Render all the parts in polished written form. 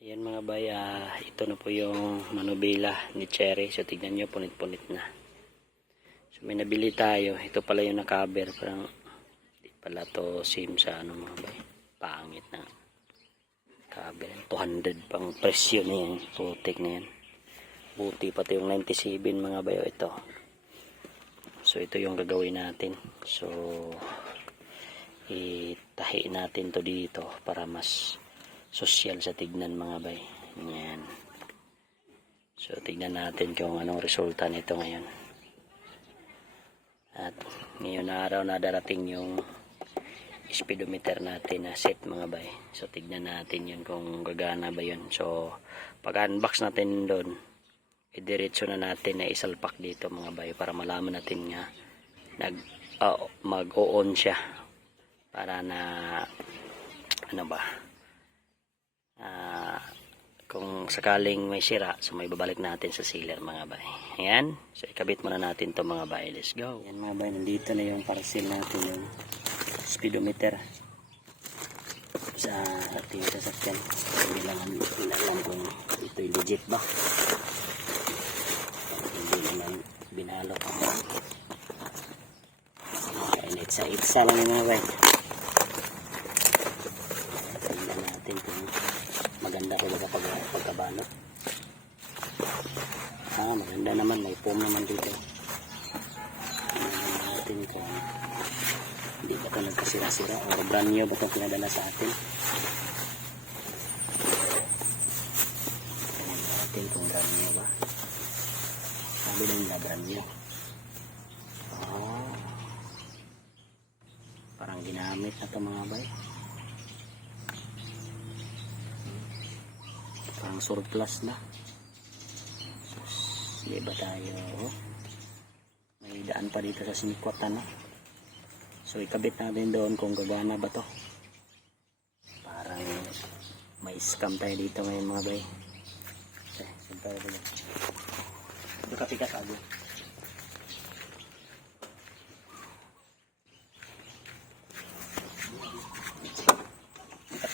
Ayan mga bay, ito na po yung manubila ni Cherry. So tignan nyo, punit-punit na. So may nabili tayo. Ito pala yung nakaber. Parang di pala to same sa ano mga bay. Pangit na. Cover. 200 pang presyo na yan. Putik na yan. Buti pati yung 97 mga bay. Ito. So ito yung gagawin natin. So itahi natin to dito para mas social sa tignan mga bay. Yan. So tignan natin kung anong resulta nito ngayon. At ngayon na araw na darating yung speedometer natin na set mga bay. So tignan natin yun kung gagana ba yun. So pag unbox natin doon, idiretso na natin na isalpak dito mga bay para malaman natin nga mag-o-on siya para na ano ba, kung sakaling may sira, so may babalik natin sa sealer mga bay. Ayan, so ikabit muna natin to mga bay. Let's go. Ayan mga bay, nandito na yung parcel natin, yung speedometer sa ating sasakyan. Hindi lang alam kung ito'y legit ba, hindi naman binalo pa. Kaya itsa-itsa lang yung mga bay. Tingnan natin kung maganda ko ba pagkabalot. Maganda naman, may foam naman dito. Tingnan natin kung hindi ba ito nagkasira-sira o brand new ba ito pinadala sa atin. Tingnan natin kung brand new ba. Sabi na nila brand new. Parang ginamit na ito mga bay. Parang surplus na. Hindi ba tayo may daan pa dito sa sinikwatan, no? So ikabit natin doon kung gagana ba to. Parang may scam tayo dito ngayon mga bay. Okay, sintay ba yun? Ito kapikat ako.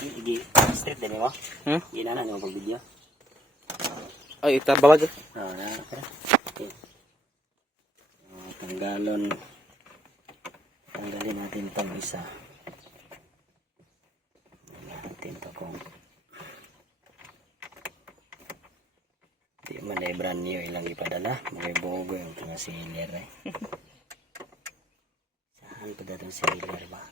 Igi straight din mo? Ginana nyo pag video. Ay, itabawag. Okay. Tanggalin natin itong isa. Natin ito kung di man ay brand new ilang ipadala. Mag-ibugo yung mga sealer eh. Saan pa datong sealer ba?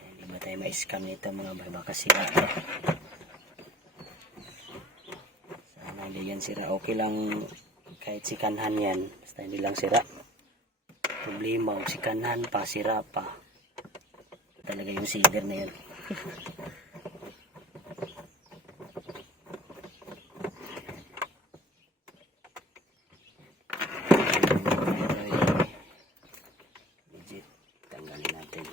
Hindi ba tayo ma-scam nito mga baka sira. Sana hindi yan sira. Okay lang kahit sikanhan yan. Basta hindi lang sira. Problema, sikanhan pa, sira pa. Talaga yung sealer na yun. Legit. Tanggalin natin.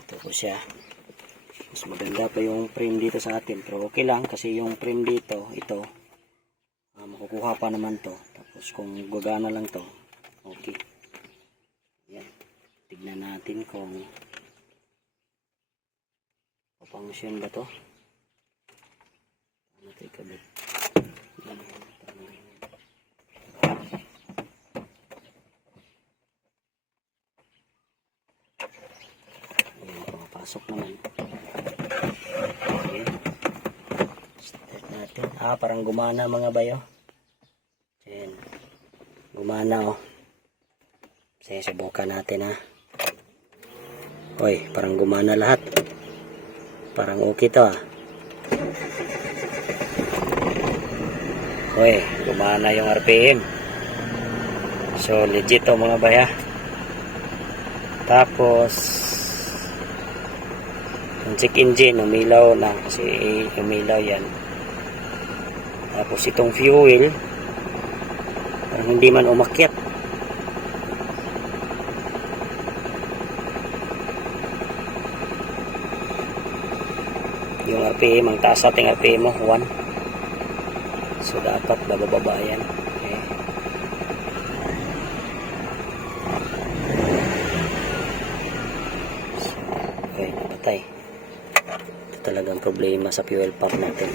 Ito po siya. Mas maganda pa yung frame dito sa atin. Pero okay lang kasi yung frame dito, ito, makukuha pa naman to. Tapos kung gagana lang to, okay. Yan. Tignan natin kung papangsyon ba to. Ano ito ikabit? Pasok naman. Okay. Start natin. Parang gumana mga bayo. Ayan. Gumana oh. Sige, subukan natin Hoy, parang gumana lahat. Parang okay to Hoy, gumana yung RPM. So legit to mga baya. Tapos yung check engine, umilaw na kasi umilaw yan. Tapos itong fuel parang hindi man umakyat. RPM, ang taas nating RPM mo 1. So dapat bababa yan. Okay. Okay, napatay. Ito talagang problema sa fuel pump natin.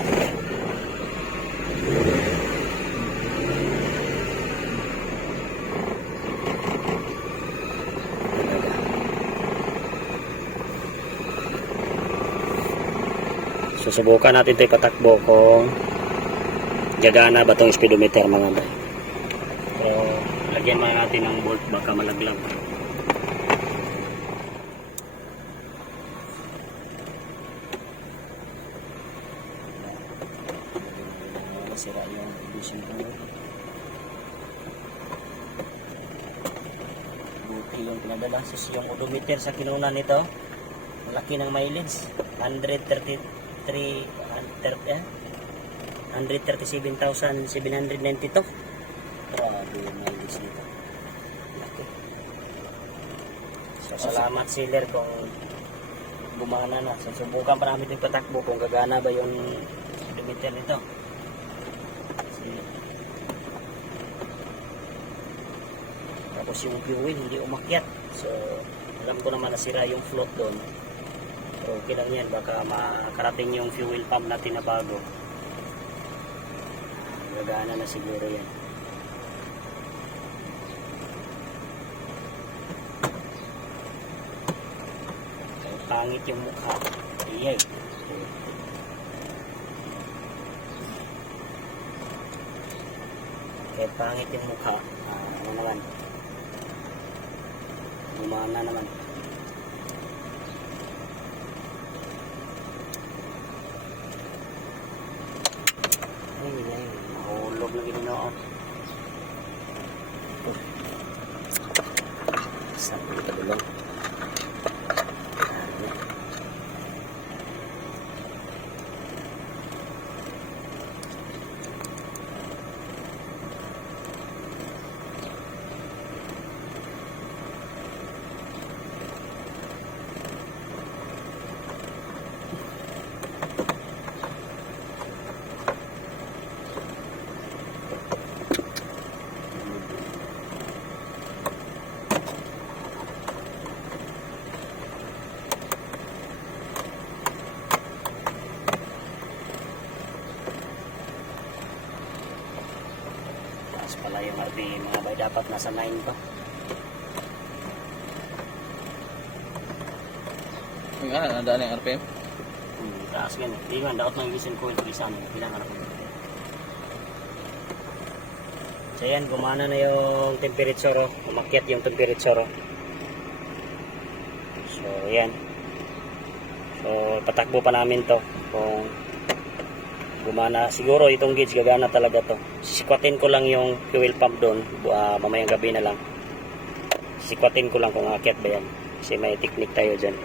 Susubukan natin ito ipatakbo kung gagana ba itong speedometer mga bay. So, lagyan mo natin ng bolt, baka malaglag. Nasira yung ignition coil. Buti yung pinadala. So, yung odometer sa kinunan nito, malaki ng mileage. 137,792. Grabe yung mileage nito. Laki. So, salamat seller kung gumana na. So, subukan pa namin yung patakbo kung gagana ba yung speedometer nito. Tapos yung fuel hindi umakyat. So, alam ko naman nasira yung float doon. So, okay lang yan. Baka makarating yung fuel pump natin na bago. Gagana na siguro yan. So, pangit yung mukha. Iyay. Okay, pangit yung mukha. Ano naman? Gumana naman. Nahulog na ginoo. Sabi ito lang. Pala yung RPM mga bay, dapat nasa 9 pa. Ang nadaan yung RPM? Taas ganun. Hindi nga, dapat mag-isin ko ito isa ano, bilang harap. So yan, gumana na yung temperature, umakyat yung temperature. So yan. So patakbo pa namin to kung gumana. Siguro itong gauge gagana talaga to. Sisikwatin ko lang yung fuel pump doon, mamayang gabi na lang. Sisikwatin ko lang kung aakyat ba yan. Kasi may technique tayo dyan.